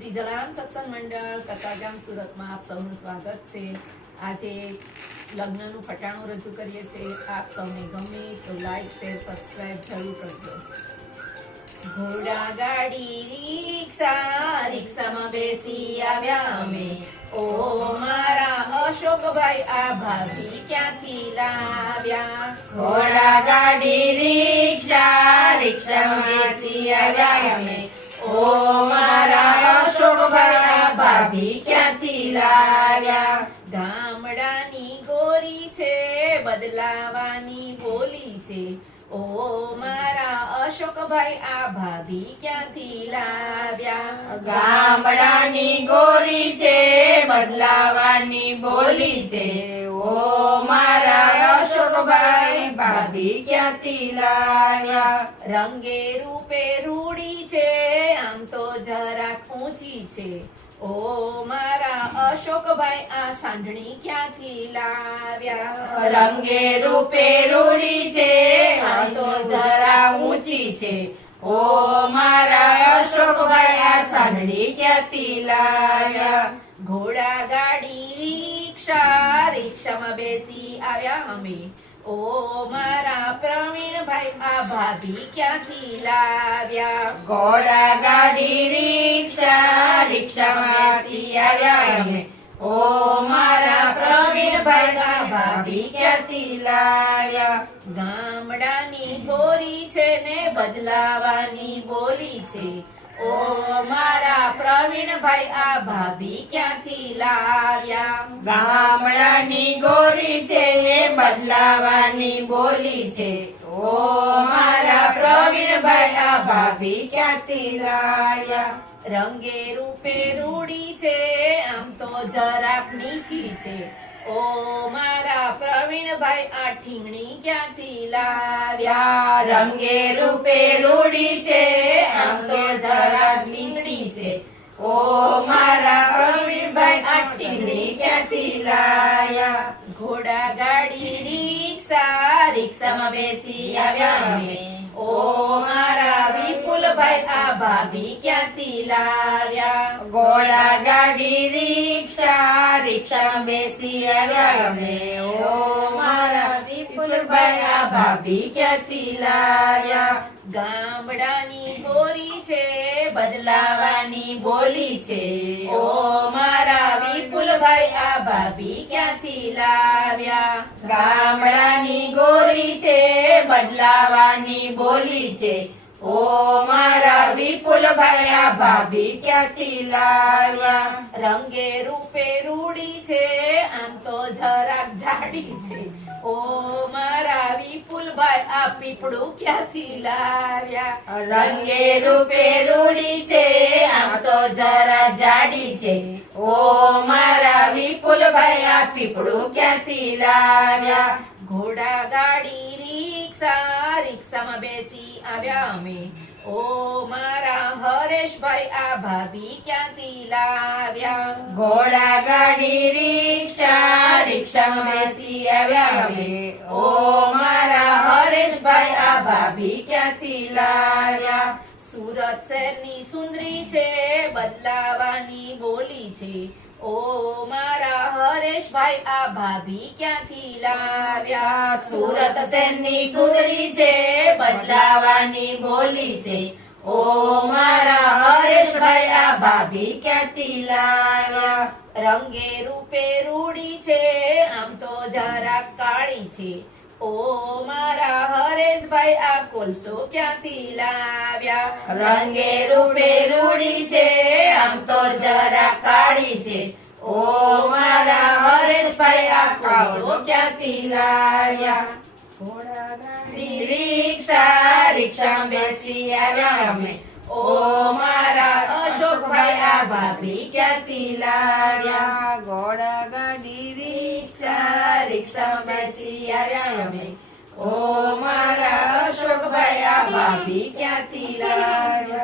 શ્રી જલારામ સત્સંગ મંડળ કતારગામ સુરતમાં આપ સૌનું સ્વાગત છે. આજે લગ્નનું ફટાણું રજૂ કરીએ છીએ. આપ સૌને ગમે તો લાઈક શેર સબસ્ક્રાઈબ જરૂર કરજો. ઘોડા ગાડી, રિક્ષા, રિક્ષામાં બેસી આવ્યા અમે. ઓ મારા અશોકભાઈ, આ ભાભી ક્યાંથી લાવ્યા? ઘોડા ગાડી, રિક્ષા, રિક્ષામાં બેસી આવ્યા ક્યાંથી ગામડાની ગોરી છે બદલાવાની બોલી છે. ઓ મારા અશોકભાઈ આ ભાભી ક્યાંથી લાવ્યા? ગામડાની ગોરી છે બદલાવાની બોલી છે. ઓ મારા અશોકભાઈ ભાભી ક્યાંથી લાવ્યા? રંગે રૂપે રૂડી છે આમ તો જરાક ઊંચી છે. ઓ મારા અશોકભાઈ આ સાંઢણી ક્યાંથી લાવ્યા? રંગે રૂપે રૂડી છે તો જરા ઊંચી છે. ઓ મારા અશોકભાઈ આ સાંડળી ક્યાંથી લાવ્યા? ઘોડા ગાડી રિક્ષા રિક્ષામાં બેસી આવ્યા અમે. ઓ મારા પ્રવીણભાઈ આ ભાભી ક્યાંથી લાવ્યા? ઘોડા ગાડી અમે. ઓ મારા પ્રવીણભાઈ આ ભાભી ક્યાંથી લાવ્યા? ગામડાની ગોરી છે ને બદલાવાની બોલી છે. ઓ મારા પ્રવીણભાઈ, આ ભાભી ક્યાંથી લાવ્યા? ગામડાની ગોરી છે ને બદલાવાની બોલી છે. ઓ મારા પ્રવીણભાઈ, આ ભાભી ક્યાંથી લાવ્યા? રંગે રૂપે રૂડી છે, આમ તો જરાક નીચી છે. ઓ મારા પ્રવીણભાઈ, આ ઠીંગણી ક્યાંથી લાવ્યા? રંગે રૂપે રૂડી છે, આમ તો જરા નીચી છે. ઓ મારા પ્રવીણભાઈ, આ ઠીંગણી ક્યાંથી લાયા ઘોડા ગાડી, રિક્ષા, રિક્ષામાં બેસી આવ્યા અમે. ઓ મારા વિપુલભાઈ, આ ભાભી ક્યાંથી લાવ્યા? ઘોડા ગાડી રિક્ષા, રિક્ષામાં બેસી આવ્યા અમે. ઓ આ ભાભી ક્યાંથી લાયા? ગામડાની ગોરી છે, બદલાવાની બોલી છે. ઓ મારા વિપુલભાઈ, આ ભાભી ક્યાંથી લાવ્યા? ગામડાની ગોરી છે, બદલાવાની બોલી છે. ઓ મારા આ ભાભી ક્યાંથી લાવ્યા? રંગે રૂપે રૂડી છે આમ તો જરાક જાડી છે. ઓ મારા વિપુલભાઈ આ પીપળું ક્યાંથી લાવ્યા? રંગે રૂપે રૂડી છે આમ તો જરા જાડી છે. ઓ મારા વિપુલભાઈ આ પીપળું ક્યાંથી લાવ્યા? ઘોડા ગાડી રિક્ષા રિક્ષામાં બેસી આવ્યા અમે. ઓ મારા હરેશભાઈ આ ભાભી ક્યાંથી લાવ્યા? ઘોડા ગાડી રિક્ષા રિક્ષામાં બેસી આવ્યા ઓ મારા હરેશભાઈ આ ભાભી ક્યાંથી લાવ્યા? સુરત શહેરની સુંદરી છે બદલાવાની બોલી છે. ઓ મારા હરેશભાઈ, આ ભાભી ક્યાંથી લાવ્યા? સુરત શહેરની સુંદરી છે બદલાવાની બોલી છે. ઓ મારા હરેશભાઈ, આ ભાભી ક્યાંથી લાવ્યા? રંગે રૂપે રૂડી છે, આમ તો જરાક કાળી છે. ઓ મારા હરેશભાઈ આ કોલસો ક્યાંથી લાવ્યા રંગે રૂપે રૂડી છે આમ તો જરા કાળી છે ઓ મારા હરેશભાઈ આ કોલસો ક્યાંથી લાવ્યા રિક્ષા રિક્ષા બેસી આવ્યા અમે ઓ મારા અશોકભાઈ આ ભાભી ક્યાંથી લાવ્યા ઘોડા ગાડી રિક્ષા રિક્ષા બેસી આવ્યા અમે ઓ મારા અશોકભાઈ આ ભાભી ક્યાંથી લાવ્યા?